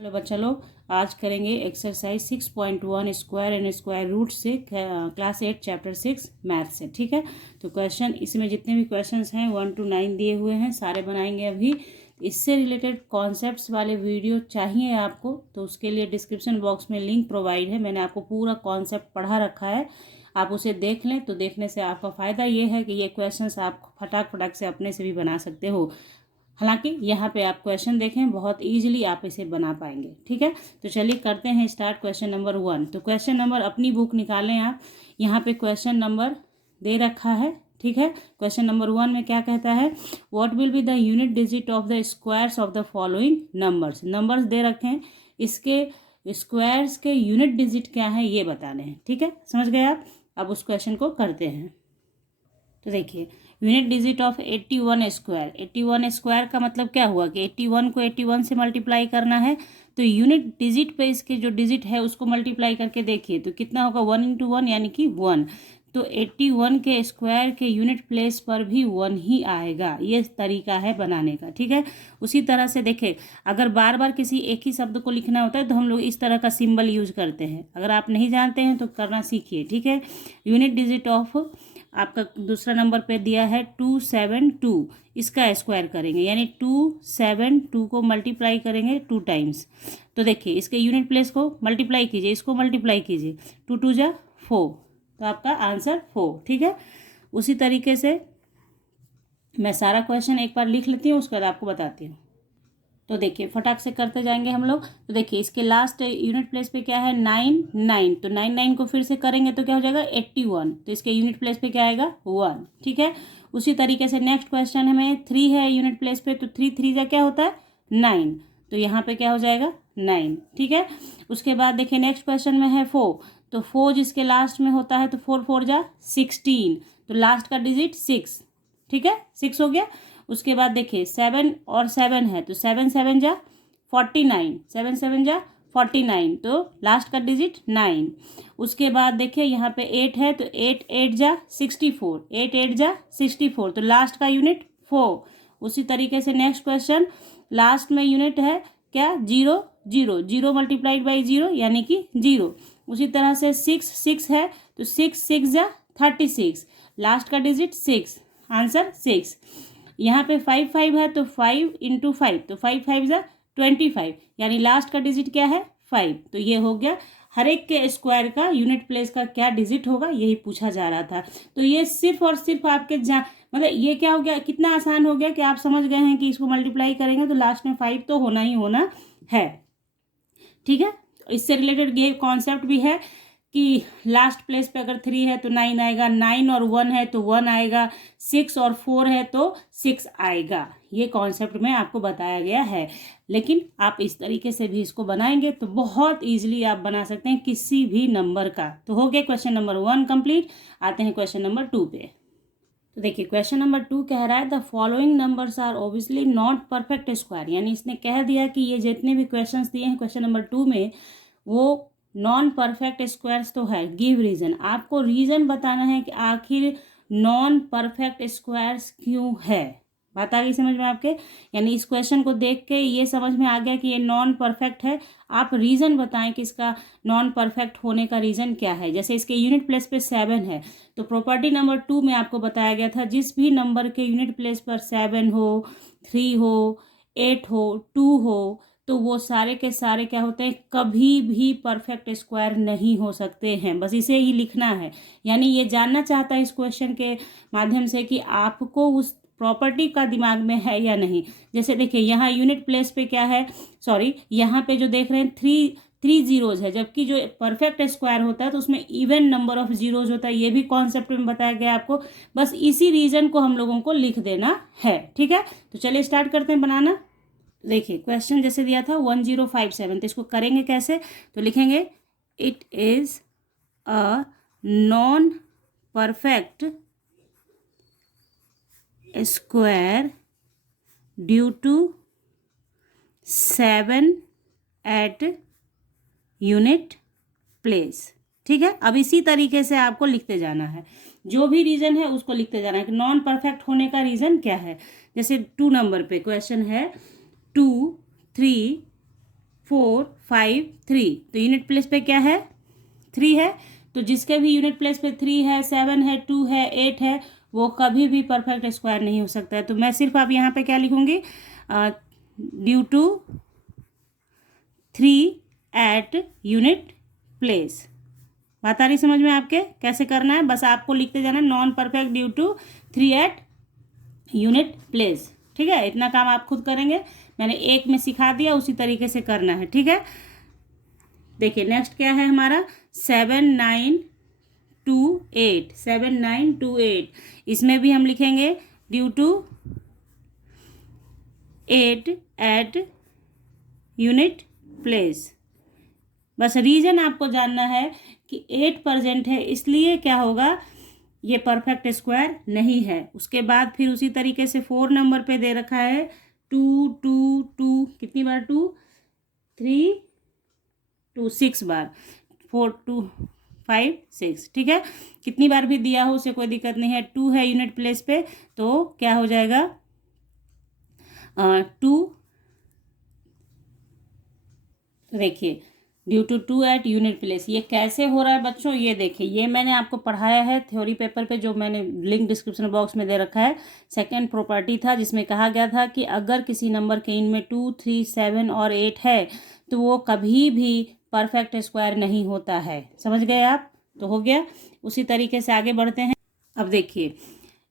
Hello बच्चा लोग, आज करेंगे exercise 6.1 square and square root से क्लास 8 चैप्टर 6 मैथ से। ठीक है, तो क्वेश्चन इसमें जितने भी क्वेश्चंस हैं 1 to 9 दिए हुए हैं, सारे बनाएंगे अभी। इससे रिलेटेड कॉन्सेप्ट्स वाले वीडियो चाहिए आपको तो उसके लिए डिस्क्रिप्शन बॉक्स में लिंक प्रोवाइड है। मैंने आपको पूरा कॉन्सेप्ट पढ़ा रखा है, आप उसे देख लें। तो देखने से आपका फ़ायदा ये है कि ये क्वेश्चंस आप फटाक से अपने से भी बना सकते हो। हालांकि यहाँ पे आप क्वेश्चन देखें, बहुत इजीली आप इसे बना पाएंगे। ठीक है, तो चलिए करते हैं स्टार्ट। Question number 1। तो क्वेश्चन नंबर अपनी बुक निकालें आप, यहाँ पे क्वेश्चन नंबर दे रखा है। ठीक है, क्वेश्चन नंबर 1 में क्या कहता है, what will be the unit digit of the squares of the following numbers. Numbers दे रखे हैं, इसके स्क्वायर्स के यूनिट डिजिट क्या है ये बताने हैं। ठीक है, समझ गए आप। अब उस क्वेश्चन को करते हैं। तो देखिए, unit digit of 81 square. 81 square का मतलब क्या हुआ कि 81 को 81 से मल्टीप्लाई करना है। तो यूनिट डिजिट पे इसके जो डिजिट है उसको मल्टीप्लाई करके देखिए तो कितना होगा, 1 into 1 यानी कि 1। तो 81 के स्क्वायर के यूनिट प्लेस पर भी 1 ही आएगा। ये तरीका है बनाने का। ठीक है, उसी तरह से देखें, अगर बार बार किसी एक ही शब्द को लिखना होता है तो हम लोग इस तरह का सिंबल यूज करते हैं। अगर आप नहीं जानते हैं तो करना सीखिए। ठीक है, यूनिट डिजिट ऑफ आपका दूसरा नंबर पे दिया है 272, इसका स्क्वायर करेंगे यानी 272 को मल्टीप्लाई करेंगे 2 टाइम्स। तो देखिए, इसके यूनिट प्लेस को मल्टीप्लाई कीजिए, इसको मल्टीप्लाई कीजिए, 2 2 जा 4, तो आपका आंसर 4। ठीक है, उसी तरीके से मैं सारा क्वेश्चन एक बार लिख लेती हूँ, उसके बाद आपको बताती हूँ। तो देखिए, फटाक से करते जाएंगे हम लोग। तो देखिए, इसके लास्ट यूनिट प्लेस पे क्या है, 9 9। तो 9 9 को फिर से करेंगे तो क्या हो जाएगा, 81। तो इसके यूनिट प्लेस पे क्या आएगा, 1। ठीक है, उसी तरीके से नेक्स्ट क्वेश्चन हमें 3 है यूनिट प्लेस पे, तो 3 3 जा क्या होता है, 9। तो यहाँ पे क्या हो जाएगा, 9। ठीक है, उसके बाद देखिए नेक्स्ट क्वेश्चन में है 4। तो 4 जिसके लास्ट में होता है तो 4 4 जा 16। तो लास्ट का डिजिट 6। ठीक है, 6 हो गया। उसके बाद देखिए 7 और 7 है तो 7 7 जा 49, 7 7 जा 49, तो लास्ट का डिजिट 9। उसके बाद देखिए यहाँ पे 8 है तो 8 8 जा 64, 8 8 जा 64, तो लास्ट का यूनिट 4। उसी तरीके से नेक्स्ट क्वेश्चन, लास्ट में यूनिट है क्या, 0 0, 0 मल्टीप्लाइड बाई 0 यानी कि 0। उसी तरह से 6 6 है तो 6 6 जा 36, लास्ट का डिजिट 6, आंसर 6। यहाँ पे 5 5 है तो 5 into 5, तो 5 5 जा 25, यानी लास्ट का डिजिट क्या है, 5। तो ये हो गया, हर एक के स्क्वायर का यूनिट प्लेस का क्या डिजिट होगा यही पूछा जा रहा था। तो ये सिर्फ और सिर्फ आपके मतलब ये क्या हो गया, कितना आसान हो गया कि आप समझ गए हैं कि इसको मल्टीप्लाई करेंगे तो लास्ट में 5 तो होना ही होना है। ठीक है, इससे रिलेटेड ये कॉन्सेप्ट भी है कि लास्ट प्लेस पे अगर 3 है तो 9 आएगा, 9 और 1 है तो 1 आएगा, 6 और 4 है तो 6 आएगा। ये कॉन्सेप्ट में आपको बताया गया है, लेकिन आप इस तरीके से भी इसको बनाएंगे तो बहुत इजीली आप बना सकते हैं किसी भी नंबर का। तो हो गया क्वेश्चन नंबर 1 कंप्लीट। आते हैं क्वेश्चन नंबर 2 पे। तो देखिए, क्वेश्चन नंबर 2 कह रहा है the following numbers are obviously not perfect square. यानी इसने कह दिया कि ये जितने भी क्वेश्चंस दिए हैं क्वेश्चन नंबर 2 में वो नॉन परफेक्ट स्क्वायर्स तो है। गिव रीजन, आपको रीजन बताना है कि आखिर नॉन परफेक्ट स्क्वायर्स क्यों है। बात आ गई समझ में आपके, यानी इस क्वेश्चन को देख के ये समझ में आ गया कि ये नॉन परफेक्ट है। आप रीजन बताएं कि इसका नॉन परफेक्ट होने का रीजन क्या है। जैसे इसके यूनिट प्लेस पे 7 है तो प्रॉपर्टी नंबर 2 में आपको बताया गया था जिस भी नंबर के यूनिट प्लेस पर 7 हो, 3 हो, 8 हो, 2 हो, तो वो सारे के सारे क्या होते हैं, कभी भी परफेक्ट स्क्वायर नहीं हो सकते हैं। बस इसे ही लिखना है, यानी ये जानना चाहता है इस क्वेश्चन के माध्यम से कि आपको उस प्रॉपर्टी का दिमाग में है या नहीं। जैसे देखिए, यहाँ यूनिट प्लेस पे क्या है, सॉरी यहाँ पे जो देख रहे हैं 3 जीरोज है, जबकि जो परफेक्ट स्क्वायर होता है तो उसमें इवन नंबर ऑफ जीरोज होता है। ये भी कॉन्सेप्ट में बताया गया आपको, बस इसी रीजन को हम लोगों को लिख देना है। ठीक है, तो चलिए स्टार्ट करते हैं बनाना। देखिए, क्वेश्चन जैसे दिया था 1057, तो इसको करेंगे कैसे, तो लिखेंगे it is a non perfect square due to 7 at unit place. ठीक है, अब इसी तरीके से आपको लिखते जाना है, जो भी रीजन है उसको लिखते जाना है कि नॉन परफेक्ट होने का रीजन क्या है। जैसे 2 नंबर पे क्वेश्चन है 2 3 4 5 3, तो यूनिट प्लेस पे क्या है 3 है, तो जिसके भी यूनिट प्लेस पे 3 है 7 है 2 है 8 है वो कभी भी परफेक्ट स्क्वायर नहीं हो सकता है। तो मैं सिर्फ आप यहाँ पे क्या लिखूँगी, due to 3 at unit place. बात आ रही समझ में आपके, कैसे करना है, बस आपको लिखते जाना non perfect due to 3 at unit place. ठीक है, इतना काम आप खुद करेंगे, मैंने एक में सिखा दिया, उसी तरीके से करना है। ठीक है, देखिए नेक्स्ट क्या है हमारा 7 9 2 8, 7 9 2 8, इसमें भी हम लिखेंगे due to 8 at unit place. बस रीजन आपको जानना है कि 8 प्रेजेंट है, इसलिए क्या होगा, ये परफेक्ट स्क्वायर नहीं है। उसके बाद फिर उसी तरीके से 4 नंबर पे दे रखा है 2 2 2, कितनी बार 2 3 2 6 बार, 4 2 5 6। ठीक है, कितनी बार भी दिया हो उसे कोई दिक्कत नहीं है। 2 है यूनिट प्लेस पे तो क्या हो जाएगा 2, देखिए due to 2 at unit place. ये कैसे हो रहा है बच्चों, ये देखिए, ये मैंने आपको पढ़ाया है थ्योरी पेपर पे, जो मैंने लिंक डिस्क्रिप्शन बॉक्स में दे रखा है। सेकंड प्रॉपर्टी था जिसमें कहा गया था कि अगर किसी नंबर के इनमें 2 3 7 और 8 है तो वो कभी भी परफेक्ट स्क्वायर नहीं होता है। समझ गए आप, तो हो गया। उसी तरीके से आगे बढ़ते हैं। अब देखिए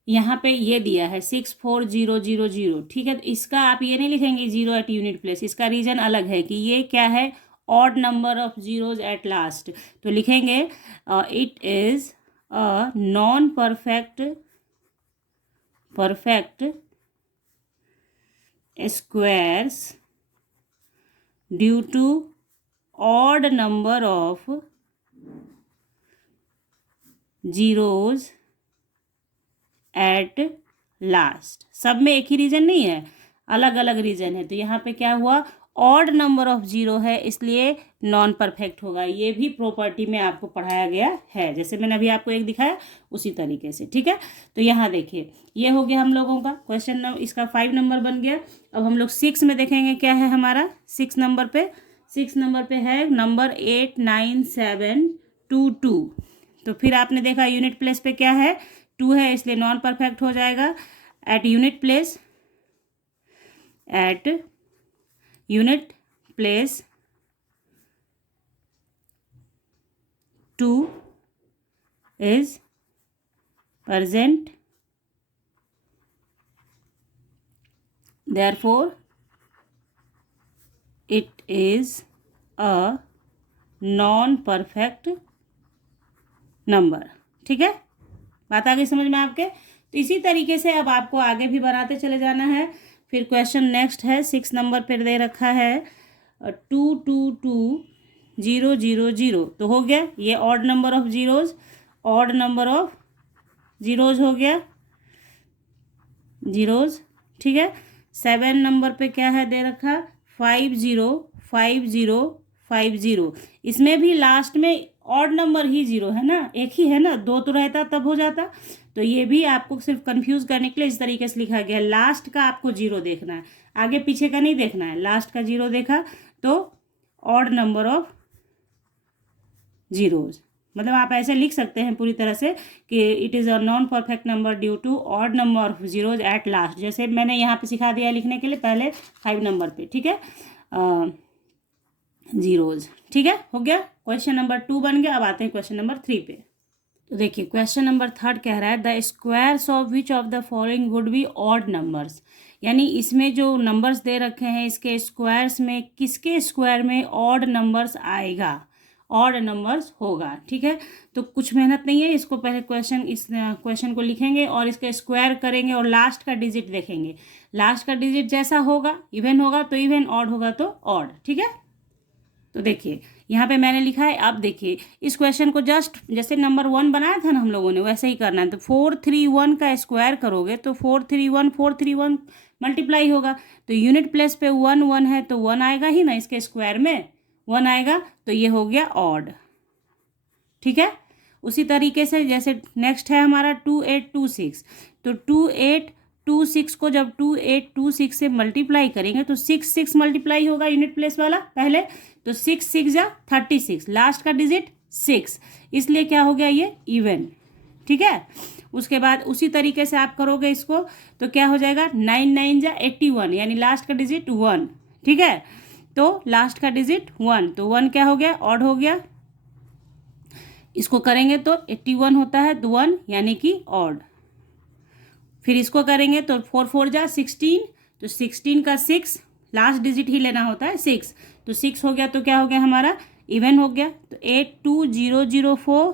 यहाँ पे ये दिया है 6 4 0 0 0। ठीक है, तो इसका आप ये नहीं लिखेंगे 0 एट यूनिट प्लेस, इसका रीजन अलग है कि ये क्या है, odd number of zeros at last. तो लिखेंगे it is a non perfect squares due to odd number of zeros at last. सब में एक ही रीजन नहीं है, अलग अलग रीजन है। तो यहाँ पे क्या हुआ, ऑड नंबर ऑफ जीरो है, इसलिए नॉन परफेक्ट होगा। ये भी प्रॉपर्टी में आपको पढ़ाया गया है, जैसे मैंने अभी आपको एक दिखाया उसी तरीके से। ठीक है, तो यहाँ देखिए ये हो गया हम लोगों का क्वेश्चन नंबर, इसका 5 नंबर बन गया। अब हम लोग 6 में देखेंगे क्या है हमारा। 6 नंबर पे है नंबर 8 9 7 2 2। तो फिर आपने देखा यूनिट प्लेस पे क्या है 2 है, इसलिए नॉन परफेक्ट हो जाएगा। At unit place 2 is present, therefore it is a non perfect number. ठीक है, बात आ गई समझ में आपके। तो इसी तरीके से अब आपको आगे भी बनाते चले जाना है। फिर क्वेश्चन नेक्स्ट है 6 नंबर पर दे रखा है 2 2 2 0 0 0। तो हो गया ये odd number of zeros, odd number of zeros हो गया जीरोज। ठीक है, 7 नंबर पे क्या है दे रखा 5 0 5 0 5 0। इसमें भी लास्ट में ऑड नंबर ही 0 है ना, एक ही है ना, 2 तो रहता तब हो जाता। तो ये भी आपको सिर्फ कंफ्यूज करने के लिए इस तरीके से लिखा गया। लास्ट का आपको 0 देखना है, आगे पीछे का नहीं देखना है। लास्ट का 0 देखा तो ऑड नंबर ऑफ जीरोज, मतलब आप ऐसे लिख सकते हैं पूरी तरह से कि it is a non perfect number due to odd number of zeros at last, जैसे मैंने यहाँ पे सिखा दिया लिखने के लिए पहले 5 नंबर पे। ठीक है, जीरोज। ठीक है, हो गया, क्वेश्चन नंबर 2 बन गया। अब आते हैं क्वेश्चन नंबर 3 पे। तो देखिए क्वेश्चन नंबर 3 कह रहा है the squares of which of the following would be odd numbers. यानी इसमें जो नंबर्स दे रखे हैं इसके स्क्वायर्स में किसके स्क्वायर में ऑड नंबर्स आएगा, ऑड नंबर्स होगा। ठीक है, तो कुछ मेहनत नहीं है, इसको पहले इस क्वेश्चन को लिखेंगे और इसका स्क्वायर करेंगे और लास्ट का डिजिट देखेंगे। लास्ट का डिजिट जैसा होगा, इवन होगा तो इवन, ऑड होगा तो ऑड। ठीक है, तो देखिए यहाँ पे मैंने लिखा है। अब देखिए इस क्वेश्चन को जस्ट जैसे नंबर 1 बनाया था ना हम लोगों ने, वैसे ही करना है। तो 4 3 1 का स्क्वायर करोगे तो 4 3 1 मल्टीप्लाई होगा। तो यूनिट प्लेस पे 1 1 है तो 1 आएगा ही ना, इसके स्क्वायर में 1 आएगा, तो ये हो गया ऑड। ठीक है, उसी तरीके से जैसे नेक्स्ट है हमारा 2 8 2 6। तो 2 8 6 को जब 2826 से मल्टीप्लाई करेंगे तो 6 मल्टीप्लाई होगा यूनिट प्लेस वाला पहले, तो 6 जा 36, लास्ट का डिजिट 6, इसलिए क्या हो गया ये इवन। ठीक है, उसके बाद उसी तरीके से आप करोगे इसको तो क्या हो जाएगा 9 जा 81, यानी लास्ट का डिजिट 1। ठीक है, तो लास्ट का डिजिट 1, तो 1 क्या हो गया, ऑड हो गया। इसको करेंगे तो 81 होता है, तो 1 यानी कि ऑड। फिर इसको करेंगे तो 4 जा 16, तो 16 का 6, लास्ट डिजिट ही लेना होता है 6, तो 6 हो गया, तो क्या हो गया हमारा इवन हो गया। तो 82004,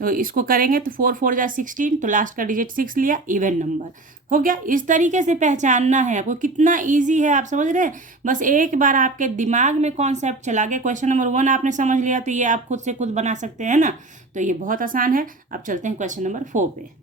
तो इसको करेंगे तो 4 जा 16, तो लास्ट का डिजिट 6 लिया, इवन नंबर हो गया। इस तरीके से पहचानना है आपको, कितना इजी है आप समझ रहे हैं। बस एक बार आपके दिमाग में कॉन्सेप्ट चला गया, क्वेश्चन नंबर 1 आपने समझ लिया, तो ये आप खुद से खुद बना सकते हैं ना, तो ये बहुत आसान है। अब चलते हैं क्वेश्चन नंबर 4 पे।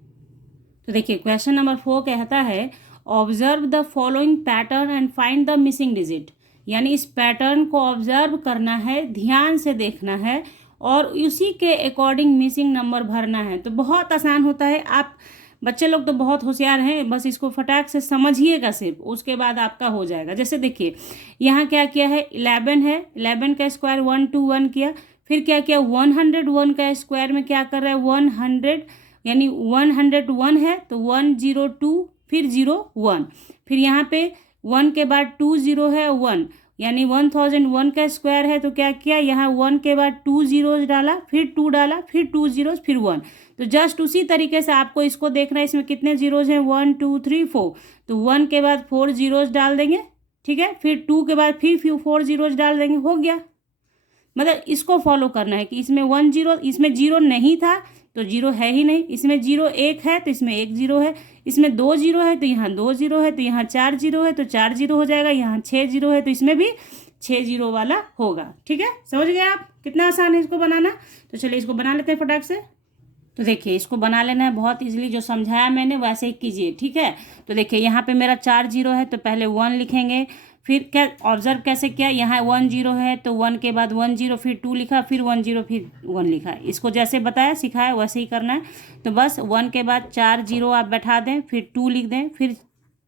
तो देखिए क्वेश्चन नंबर 4 कहता है observe the following pattern and find the missing digit, यानी इस पैटर्न को ऑब्जर्व करना है, ध्यान से देखना है और उसी के अकॉर्डिंग मिसिंग नंबर भरना है। तो बहुत आसान होता है, आप बच्चे लोग तो बहुत होशियार हैं, बस इसको फटाक से समझिएगा सिर्फ, उसके बाद आपका हो जाएगा। जैसे देखिए यहाँ क्या किया है, 11 है, 11 का स्क्वायर 121 किया, फिर क्या किया 101 का स्क्वायर में क्या कर रहा है 100, यानी 101 है तो 102, फिर 01, फिर यहाँ पे 1 के बाद 20 है 1, यानी 1001 का स्क्वायर है, तो क्या किया यहाँ 1 के बाद 2 zeros डाला, फिर 2 डाला, फिर 2 zeros, फिर 1। तो जस्ट उसी तरीके से आपको इसको देखना है, इसमें कितने जीरोज हैं 1 2 3 4, तो 1 के बाद 4 zeros डाल देंगे। ठीक है, फिर 2 के बाद फिर 4 zeros डाल देंगे, हो गया। मतलब इसको फॉलो करना है कि इसमें 1 0, इसमें 0 नहीं था तो 0 है ही नहीं, इसमें 0 1 है तो इसमें 1 0 है, इसमें 2 0 है तो यहाँ 2 0 है, तो यहाँ 4 0 है तो 4 0 हो जाएगा, यहाँ 6 0 है तो इसमें भी 6 0 वाला होगा। ठीक है, समझ गए आप कितना आसान है इसको बनाना। तो चलिए इसको बना लेते हैं फटाक से। तो देखिए इसको बना लेना है बहुत इजीली, जो समझाया मैंने वैसे ही कीजिए। ठीक है, तो देखिए यहाँ पे मेरा 4 0 है तो पहले 1 लिखेंगे, फिर क्या ऑब्जर्व कैसे किया, यहाँ 1 0 है तो 1 के बाद 1 0, फिर 2 लिखा, फिर 1 0, फिर 1 लिखा। इसको जैसे बताया सिखाया वैसे ही करना है। तो बस 1 के बाद 4 0 आप बैठा दें, फिर 2 लिख दें, फिर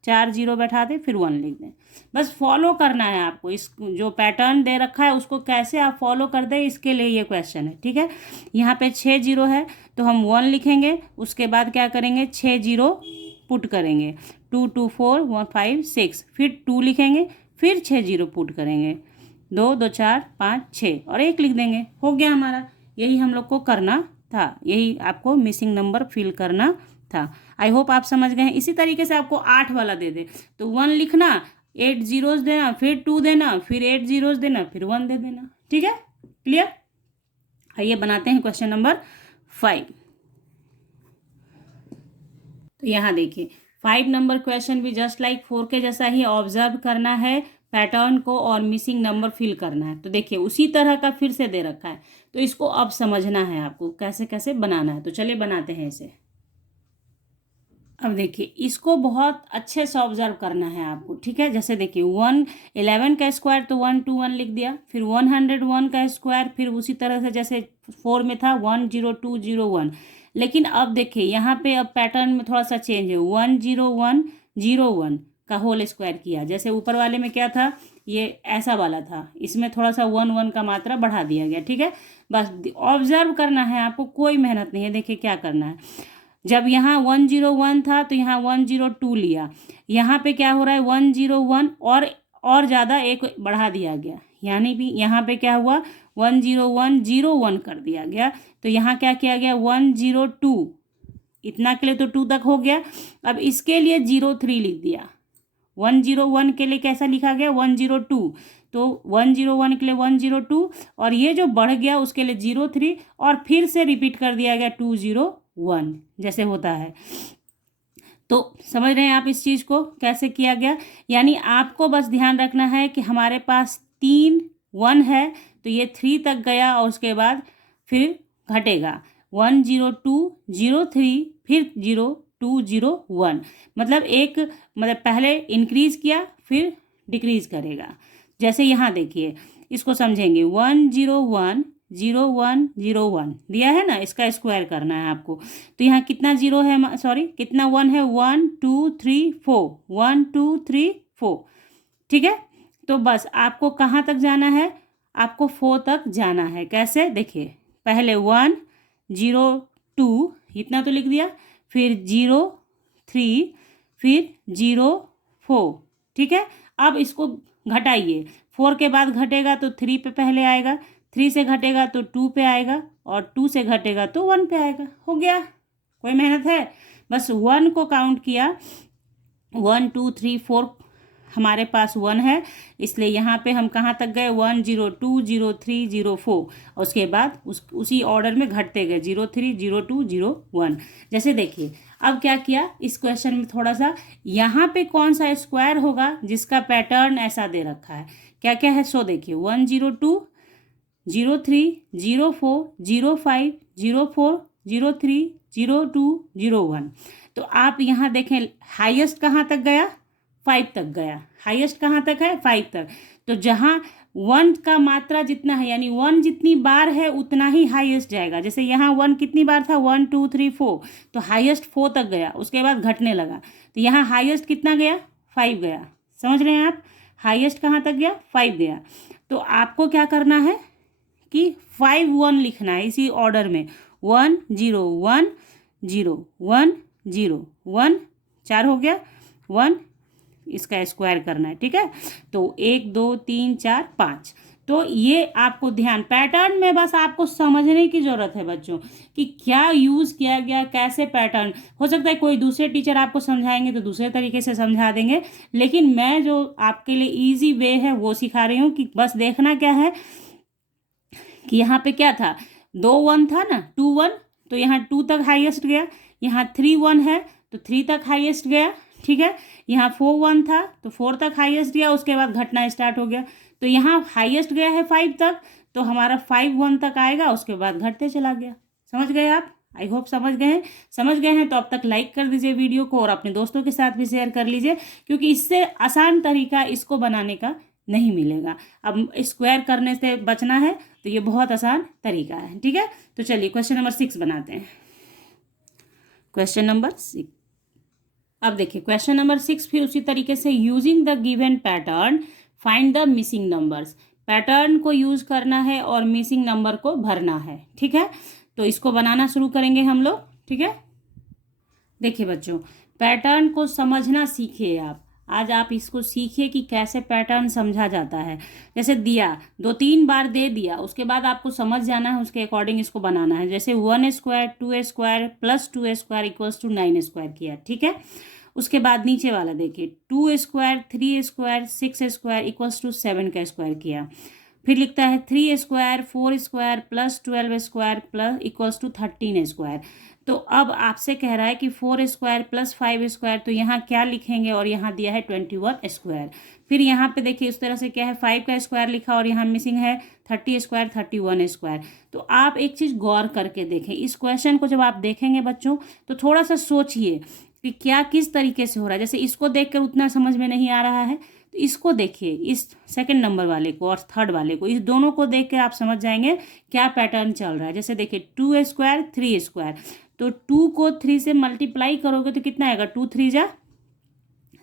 4 0 बैठा दें, फिर 1 लिख दें। बस फॉलो करना है आपको, इस जो पैटर्न दे रखा है उसको कैसे आप फॉलो कर दें, इसके लिए ये क्वेश्चन है। ठीक है, यहाँ पे 6 0 है तो हम 1 लिखेंगे, उसके बाद क्या करेंगे 6 0 पुट करेंगे, 2 2 4 1 5 6, फिर 2 लिखेंगे, फिर 6 0 पुट करेंगे, 2 2 4 5 6 और 1 लिख देंगे, हो गया हमारा। यही हम लोग को करना था, यही आपको मिसिंग नंबर फिल करना था। आई होप आप समझ गए हैं। इसी तरीके से आपको 8 वाला दे दे तो 1 लिखना, 8 zeros देना, फिर 2 देना, फिर 8 zeros देना, फिर 1 दे देना। ठीक है, क्लियर। आइए बनाते हैं क्वेश्चन नंबर 5। तो यहाँ देखिए 5 नंबर क्वेश्चन भी जस्ट लाइक 4 के जैसा ही ऑब्जर्व करना है पैटर्न को और मिसिंग नंबर फिल करना है। तो देखिए उसी तरह का फिर से दे रखा है, तो इसको अब समझना है आपको कैसे कैसे बनाना है। तो चलिए बनाते हैं इसे। अब देखिए इसको बहुत अच्छे से ऑब्जर्व करना है आपको। ठीक है, जैसे देखिए 11 का स्क्वायर तो 121 लिख दिया, फिर 101 का स्क्वायर, फिर उसी तरह से जैसे 4 में था 10201। लेकिन अब देखिए यहाँ पे अब पैटर्न में थोड़ा सा चेंज है, 10101 का होल स्क्वायर किया। जैसे ऊपर वाले में क्या था, ये ऐसा वाला था, इसमें थोड़ा सा 1 का मात्रा बढ़ा दिया गया। ठीक है, बस ऑब्जर्व करना है आपको, कोई मेहनत नहीं है। देखिए क्या करना है, जब यहाँ 101 था तो यहाँ 102 लिया, यहाँ पे क्या हो रहा है 101 और ज़्यादा एक बढ़ा दिया गया, यानी भी यहाँ पे क्या हुआ 10101 कर दिया गया। तो यहाँ क्या किया गया 102, इतना के लिए तो 2 तक हो गया। अब इसके लिए 03 लिख दिया, 101 के लिए कैसा लिखा गया 102, तो 101 के लिए 102 और ये जो बढ़ गया उसके लिए 03 और फिर से रिपीट कर दिया गया 201 जैसे होता है। तो समझ रहे हैं आप इस चीज़ को कैसे किया गया। यानी आपको बस ध्यान रखना है कि हमारे पास 3 1 है तो ये 3 तक गया और उसके बाद फिर घटेगा 10203 फिर 0201, मतलब पहले इंक्रीज किया फिर डिक्रीज करेगा। जैसे यहाँ देखिए इसको समझेंगे 101 0 1 0 1 दिया है ना, इसका स्क्वायर करना है आपको। तो यहाँ कितना जीरो है, सॉरी कितना वन है, 1 2 3 4, 1 2 3 4, ठीक है। तो बस आपको कहाँ तक जाना है, आपको 4 तक जाना है। कैसे, देखिए पहले 1 0 2 इतना तो लिख दिया, फिर 0 3, फिर 0 4, ठीक है। अब इसको घटाइए, 4 के बाद घटेगा तो 3 पे पहले आएगा, 3 से घटेगा तो 2 पे आएगा, और 2 से घटेगा तो 1 पे आएगा। हो गया, कोई मेहनत है, बस 1 को काउंट किया, 1 2 3 4 हमारे पास 1 है, इसलिए यहाँ पे हम कहाँ तक गए, 1 0 2 0 3 0 4, और उसके बाद उसी ऑर्डर में घटते गए, 0 3 0 2 0 1। जैसे देखिए अब क्या किया इस क्वेश्चन में, थोड़ा सा यहाँ पे कौन सा स्क्वायर होगा जिसका पैटर्न ऐसा दे रखा है, क्या क्या है, सो देखिए 1 0 2 0 3 0 4 0 5 0 4 0 3 0 2 0 1। तो आप यहाँ देखें हाईएस्ट कहाँ तक गया, 5 तक गया, हाईएस्ट कहाँ तक है, 5 तक। तो जहाँ 1 का मात्रा जितना है, यानी 1 जितनी बार है उतना ही हाईएस्ट जाएगा। जैसे यहाँ 1 कितनी बार था, 1 2 3 4, तो हाईएस्ट 4 तक गया, उसके बाद घटने लगा, तो यहाँ हाईएस्ट कितना गया, 5 गया। समझ रहे हैं आप, हाईएस्ट कहाँ तक गया, 5 गया। तो आपको क्या करना है कि 5 1 लिखना है इसी ऑर्डर में, 1 0 1 0 1 0 1, 4 हो गया, 1 इसका स्क्वायर करना है, ठीक है। तो 1 2 3 4 5। तो ये आपको ध्यान, पैटर्न में बस आपको समझने की ज़रूरत है बच्चों कि क्या यूज़ किया गया, कैसे पैटर्न। हो सकता है कोई दूसरे टीचर आपको समझाएंगे तो दूसरे तरीके से समझा देंगे, लेकिन मैं जो आपके लिए इजी वे है वो सिखा रही हूँ कि बस देखना क्या है कि यहाँ पे क्या था, 2 1 था ना, 2 1, तो यहाँ 2 तक हाईएस्ट गया, यहाँ 3 1 है तो 3 तक हाईएस्ट गया, ठीक है। यहाँ 4 1 था तो 4 तक हाईएस्ट गया, उसके बाद घटना स्टार्ट हो गया, तो यहाँ हाईएस्ट गया है 5 तक, तो हमारा 5 1 तक आएगा, उसके बाद घटते चला गया। समझ गए आप, आई होप समझ गए हैं। समझ गए हैं तो अब तक लाइक कर दीजिए वीडियो को, और अपने दोस्तों के साथ भी शेयर कर लीजिए, क्योंकि इससे आसान तरीका इसको बनाने का नहीं मिलेगा। अब स्क्वायर करने से बचना है तो ये बहुत आसान तरीका है, ठीक है। तो चलिए क्वेश्चन नंबर 6 बनाते हैं। क्वेश्चन नंबर 6, अब देखिए क्वेश्चन नंबर 6 फिर उसी तरीके से, using the given pattern find the missing numbers. Pattern को यूज करना है और मिसिंग नंबर को भरना है, ठीक है। तो इसको बनाना शुरू करेंगे हम लोग, ठीक है। देखिए बच्चों, पैटर्न को समझना सीखिए आप, आज आप इसको सीखिए कि कैसे पैटर्न समझा जाता है। जैसे दिया 2-3 बार दे दिया, उसके बाद आपको समझ जाना है, उसके अकॉर्डिंग इसको बनाना है। जैसे 1 square 2 square plus 2 square equals to 9 square किया, ठीक है। उसके बाद नीचे वाला देखिए 2 square 3 square 6 square equals to 7 का स्क्वायर किया। फिर लिखता है 3 square 4 square plus 12 square plus equals to 13 square. तो अब आपसे कह रहा है कि 4 स्क्वायर प्लस 5 स्क्वायर, तो यहाँ क्या लिखेंगे, और यहाँ दिया है 21 स्क्वायर। फिर यहाँ पे देखिए इस तरह से क्या है, 5 का स्क्वायर लिखा और यहाँ मिसिंग है 30 स्क्वायर 31 स्क्वायर। तो आप एक चीज़ गौर करके देखें, इस क्वेश्चन को जब आप देखेंगे बच्चों तो थोड़ा सा सोचिए कि क्या किस तरीके से हो रहा है। जैसे इसको देख कर उतना समझ में नहीं आ रहा है तो इसको देखिए, इस सेकंड नंबर वाले को और थर्ड वाले को, इस दोनों को देख के आप समझ जाएंगे क्या पैटर्न चल रहा है। जैसे देखिए 2 स्क्वायर 3 स्क्वायर, तो 2 को 3 से मल्टीप्लाई करोगे तो कितना आएगा, 2 3 जा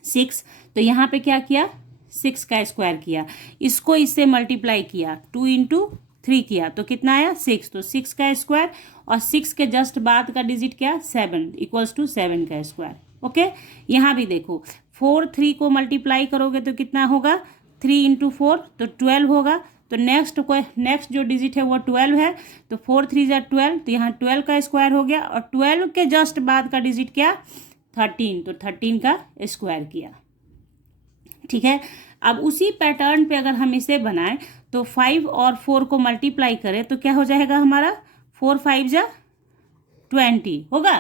6, तो यहाँ पे क्या किया 6 का स्क्वायर किया, इसको इससे मल्टीप्लाई किया 2 इंटू 3 किया तो कितना आया 6, तो 6 का स्क्वायर, और 6 के जस्ट बाद का डिजिट क्या 7 इक्वल्स टू 7 का स्क्वायर। ओके, यहाँ भी देखो 4 3 को मल्टीप्लाई करोगे तो कितना होगा 3 इंटू 4 तो 12 होगा, तो नेक्स्ट जो डिजिट है वो 12 है, तो 4 3 जा 12, तो यहाँ 12 का स्क्वायर हो गया, और 12 के जस्ट बाद का डिजिट क्या 13, तो 13 का स्क्वायर किया, ठीक है। अब उसी पैटर्न पे अगर हम इसे बनाएं तो 5 और 4 को मल्टीप्लाई करें तो क्या हो जाएगा हमारा 4 5 जा 20 होगा,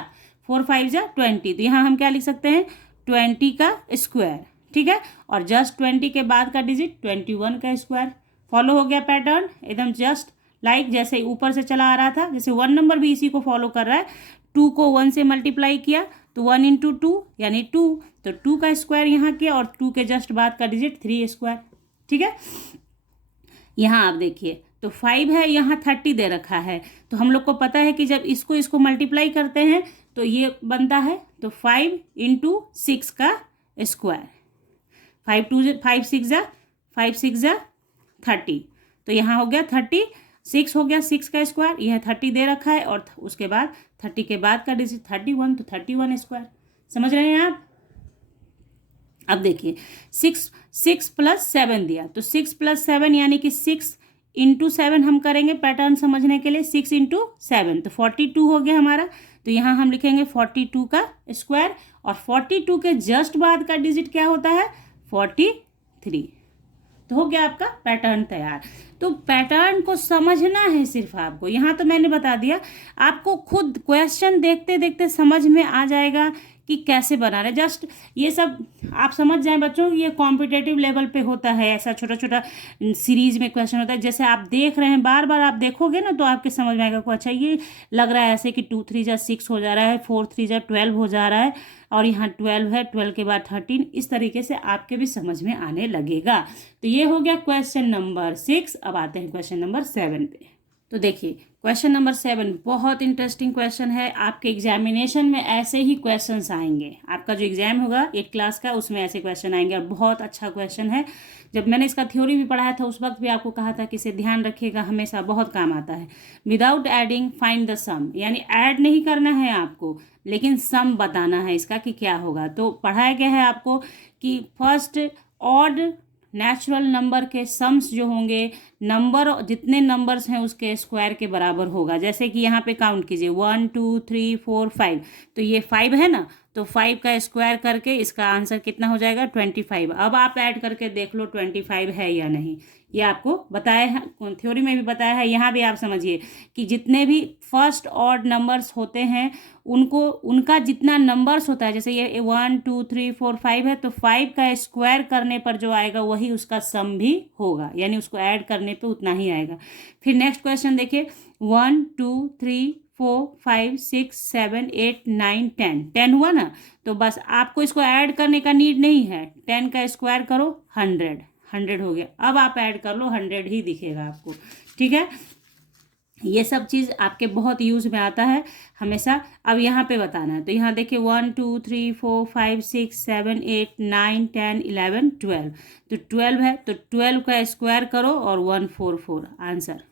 4 5 जा 20, तो यहाँ हम क्या लिख सकते हैं 20 का स्क्वायर, ठीक है। और जस्ट 20 के बाद का डिजिट 21 का स्क्वायर। फॉलो हो गया पैटर्न एकदम जस्ट लाइक जैसे ऊपर से चला आ रहा था, जैसे 1 नंबर भी इसी को फॉलो कर रहा है। 2 को 1 से मल्टीप्लाई किया तो 1 इंटू 2 यानी 2, तो 2 का स्क्वायर यहाँ किया, और 2 के जस्ट बाद का डिजिट 3 स्क्वायर, ठीक है। यहाँ आप देखिए तो 5 है, यहाँ 30 दे रखा है, तो हम लोग को पता है कि जब इसको इसको मल्टीप्लाई करते हैं तो ये बनता है, तो 5 × 6 का स्क्वायर, 5 6 जा 30, तो यहाँ हो गया 36 हो गया 6 का स्क्वायर, यह 30 दे रखा है और उसके बाद 30 के बाद का डिजिट 31, तो 31 स्क्वायर। समझ रहे हैं आप? अब देखिए 6 + 7 दिया, तो 6 + 7 यानी कि 6 × 7 हम करेंगे पैटर्न समझने के लिए, 6 × 7 तो 42 हो गया हमारा, तो यहाँ हम लिखेंगे 42 का स्क्वायर, और 42 के जस्ट बाद का डिजिट क्या होता है 43, तो हो गया आपका पैटर्न तैयार। तो पैटर्न को समझना है सिर्फ आपको, यहाँ तो मैंने बता दिया, आपको खुद क्वेश्चन देखते देखते समझ में आ जाएगा कि कैसे बना रहे। जस्ट ये सब आप समझ जाएं बच्चों, ये कॉम्पिटेटिव लेवल पे होता है, ऐसा छोटा छोटा सीरीज में क्वेश्चन होता है, जैसे आप देख रहे हैं बार बार आप देखोगे ना तो आपके समझ में आएगा को अच्छा ये लग रहा है ऐसे कि 2 3 जा 6 हो जा रहा है, 4 3 जा 12 हो जा रहा है, और यहाँ 12 है, 12 के बाद 13, इस तरीके से आपके भी समझ में आने लगेगा। तो ये हो गया क्वेश्चन नंबर 6। अब आते हैं क्वेश्चन नंबर 7 पे। तो देखिए क्वेश्चन नंबर 7 बहुत इंटरेस्टिंग क्वेश्चन है, आपके एग्जामिनेशन में ऐसे ही क्वेश्चंस आएंगे, आपका जो एग्जाम होगा 8 क्लास का उसमें ऐसे क्वेश्चन आएंगे, और बहुत अच्छा क्वेश्चन है। जब मैंने इसका थ्योरी भी पढ़ाया था उस वक्त भी आपको कहा था कि इसे ध्यान रखिएगा, हमेशा बहुत काम आता है। विदाउट एडिंग फाइंड द सम, यानी ऐड नहीं करना है आपको, लेकिन सम बताना है इसका कि क्या होगा। तो पढ़ाया गया है आपको कि फर्स्ट ऑड नेचुरल नंबर के सम्स जो होंगे, नंबर जितने नंबर्स हैं उसके स्क्वायर के बराबर होगा। जैसे कि यहाँ पे काउंट कीजिए 1 2 3 4 5, तो ये 5 है ना, तो 5 का स्क्वायर करके इसका आंसर कितना हो जाएगा 25। अब आप ऐड करके देख लो 25 है या नहीं, ये आपको बताया है, थ्योरी में भी बताया है, यहाँ भी आप समझिए कि जितने भी फर्स्ट ऑड नंबर्स होते हैं उनको उनका जितना नंबर्स होता है, जैसे ये 1 2 3 4 5 है, तो 5 का स्क्वायर करने पर जो आएगा वही उसका सम भी होगा, यानी उसको ऐड करने पे उतना ही आएगा। फिर नेक्स्ट क्वेश्चन देखिए 1 2 3 4 5 6 7 8 9 10 हुआ ना, तो बस आपको इसको ऐड करने का नीड नहीं है, 10 का स्क्वायर करो 100 हो गया। अब आप ऐड कर लो 100 ही दिखेगा आपको, ठीक है। ये सब चीज़ आपके बहुत यूज़ में आता है हमेशा। अब यहाँ पे बताना है, तो यहाँ देखिए 1 2 3 4 5 6 7 8 9 10 11 12, तो 12 है, तो 12 का स्क्वायर करो और 144 आंसर।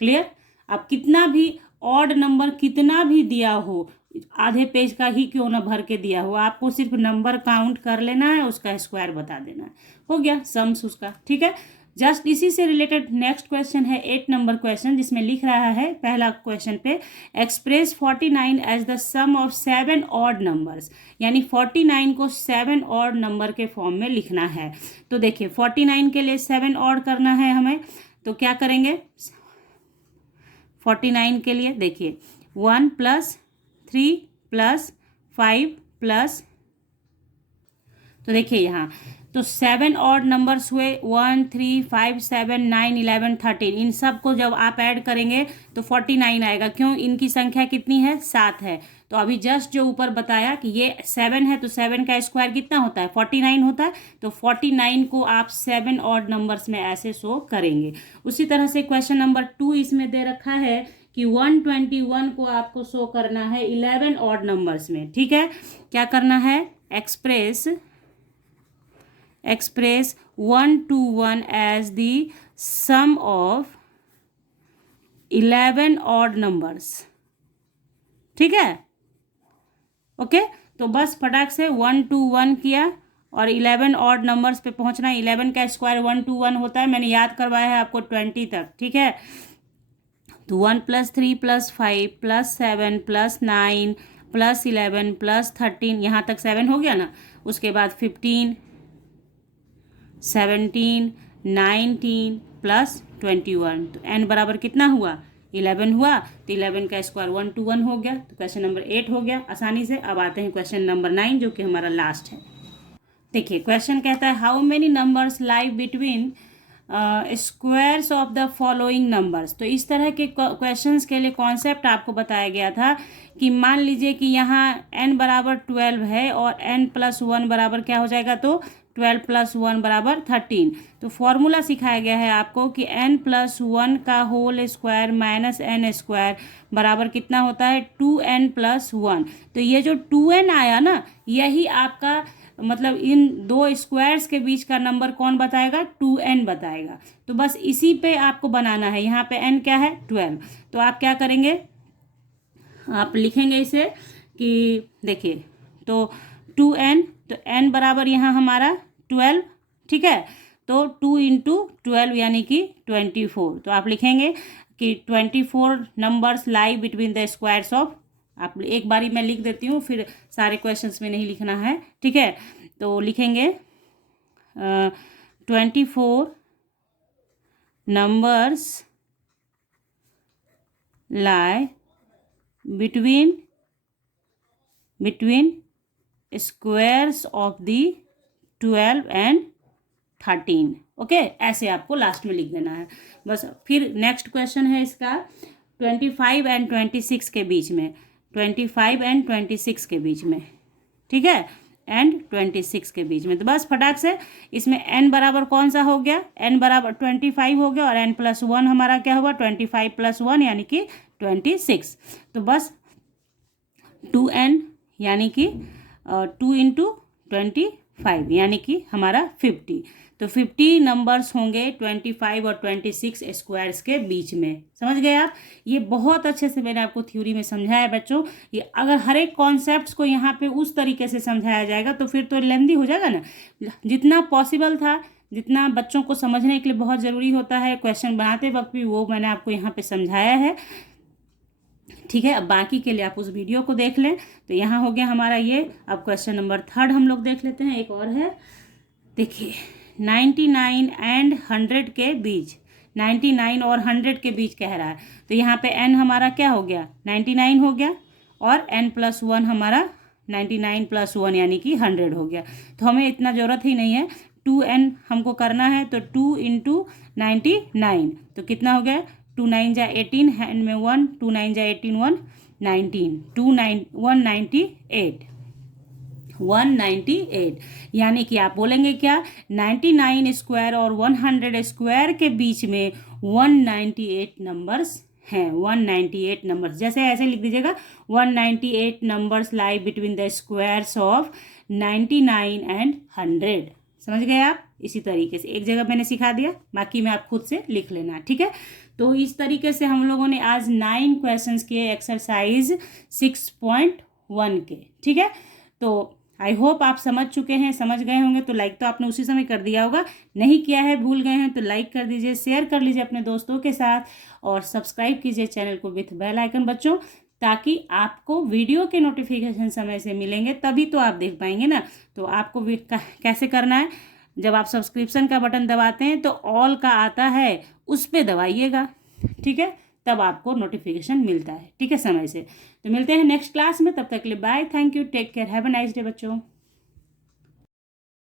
क्लियर? अब कितना भी ऑड नंबर कितना भी दिया हो, आधे पेज का ही क्यों ना भर के दिया हो, आपको सिर्फ नंबर काउंट कर लेना है, उसका स्क्वायर बता देना है, हो गया सम्स उसका, ठीक है। जस्ट इसी से रिलेटेड नेक्स्ट क्वेश्चन है 8 नंबर क्वेश्चन, जिसमें लिख रहा है पहला क्वेश्चन पे express 49 as the sum of 7 odd numbers, यानी 49 को 7 ऑड नंबर के फॉर्म में लिखना है। तो देखिए 49 के लिए 7 ऑड करना है हमें, तो क्या करेंगे 49 के लिए, देखिए 1 + 3 + 5 +, तो देखिए यहाँ तो 7 ऑड नंबर्स हुए 1 3 5 7 9 11 13, इन सब को जब आप ऐड करेंगे तो 49 आएगा। क्यों? इनकी संख्या कितनी है 7 है, तो अभी जस्ट जो ऊपर बताया कि ये 7 है, तो 7 का स्क्वायर कितना होता है 49 होता है, तो 49 को आप 7 ऑड नंबर्स में ऐसे शो करेंगे। उसी तरह से क्वेश्चन नंबर 2 इसमें दे रखा है कि 121 को आपको शो करना है 11 ऑड नंबर्स में, ठीक है। क्या करना है express 121 as the sum of 11 odd numbers, ठीक है। ओके, तो बस फटाक से 121 किया और 11 ऑड नंबर्स पे पहुंचना है। 11 का स्क्वायर 121 होता है, मैंने याद करवाया है आपको 20 तक, ठीक है। तो 1 + 3 + 5 + 7 + 9 + 11 + 13, यहाँ तक 7 हो गया ना। उसके बाद 15 17 19 + 21, तो n बराबर कितना हुआ 11 हुआ, तो 11 का स्क्वायर 121 हो गया। तो क्वेश्चन नंबर 8 हो गया आसानी से। अब आते हैं क्वेश्चन नंबर 9 जो कि हमारा लास्ट है। देखिए क्वेश्चन कहता है how many numbers lie between squares of the following numbers. तो इस तरह के क्वेश्चंस के लिए कॉन्सेप्ट आपको बताया गया था कि मान लीजिए कि यहाँ n बराबर 12 है और n + 1 बराबर क्या हो जाएगा, तो 12 + 1 बराबर 13। तो फॉर्मूला सिखाया गया है आपको कि n+1 का whole square minus n square बराबर कितना होता है 2n+1। तो ये जो 2n आया ना, यही आपका मतलब इन दो स्क्वायर्स के बीच का नंबर कौन बताएगा, 2n बताएगा। तो बस इसी पे आपको बनाना है। यहाँ पे n क्या है 12। तो आप क्या करेंगे, आप लिखेंगे इसे कि देखिए, तो 2n, तो n बराबर यहाँ हमारा 12, ठीक है। तो 2 × 12 यानी कि 24। तो आप लिखेंगे कि 24 numbers lie between the squares of, आप एक बारी मैं लिख देती हूँ, फिर सारे क्वेश्चंस में नहीं लिखना है, ठीक है। तो लिखेंगे 24 numbers lie between squares of the 12 and 13। Okay, ऐसे आपको लास्ट में लिख देना है बस। फिर नेक्स्ट क्वेश्चन है इसका 25 एंड 26 के बीच में, 25 एंड 26 के बीच में, ठीक है, एंड 26 के बीच में। तो बस फटाक से इसमें n बराबर कौन सा हो गया, n बराबर 25 हो गया, और n+1 हमारा क्या हुआ 25 + 1 यानी कि 26। तो बस 2n यानी कि 2 × 25 यानी कि हमारा 50। तो 50 नंबर्स होंगे 25 और 26 स्क्वायर्स के बीच में। समझ गए आप? ये बहुत अच्छे से मैंने आपको थ्योरी में समझाया बच्चों। ये अगर हर एक कॉन्सेप्ट्स को यहाँ पे उस तरीके से समझाया जाएगा तो फिर तो लेंदी हो जाएगा ना। जितना पॉसिबल था, जितना बच्चों को समझने के लिए बहुत ज़रूरी होता है क्वेश्चन बनाते वक्त भी, वो मैंने आपको यहाँ पे समझाया है, ठीक है। अब बाकी के लिए आप उस वीडियो को देख लें। तो यहाँ हो गया हमारा ये। अब क्वेश्चन नंबर 3 हम लोग देख लेते हैं। एक और है, देखिए 99 एंड 100 के बीच, 99 और 100 के बीच कह रहा है। तो यहाँ पे n हमारा क्या हो गया 99 हो गया, और n+1 हमारा 99 + 1 यानी कि 100 हो गया। तो हमें इतना ज़रूरत ही नहीं है, 2n हमको करना है। तो 2 × 99, तो कितना हो गया 2 9 जा 18, हैंड में 1, 2 9 जा 18, 1 19, 198, 198 यानी कि आप बोलेंगे क्या 99 स्क्वायर और 100 स्क्वायर के बीच में 198 नंबर्स हैं। 198 नंबर्स, जैसे ऐसे लिख दीजिएगा 198 numbers lie between the squares of 99 and 100। समझ गए आप? इसी तरीके से एक जगह मैंने सिखा दिया, बाकी में आप खुद से लिख लेना, ठीक है। तो इस तरीके से हम लोगों ने आज 9 क्वेश्चंस किए एक्सरसाइज 6.1 के, ठीक है। तो आई होप आप समझ चुके हैं, समझ गए होंगे। तो लाइक तो आपने उसी समय कर दिया होगा, नहीं किया है, भूल गए हैं तो लाइक कर दीजिए, शेयर कर लीजिए अपने दोस्तों के साथ, और सब्सक्राइब कीजिए चैनल को विथ बेल आइकन बच्चों, ताकि आपको वीडियो के नोटिफिकेशन समय से मिलेंगे, तभी तो आप देख पाएंगे ना। तो आपको कैसे करना है, जब आप सब्सक्रिप्शन का बटन दबाते हैं तो ऑल का आता है, उस पर दबाइएगा, ठीक है, तब आपको नोटिफिकेशन मिलता है, ठीक है, समय से। तो मिलते हैं नेक्स्ट क्लास में, तब तक के लिए bye, thank you, take care, have a nice day बच्चों।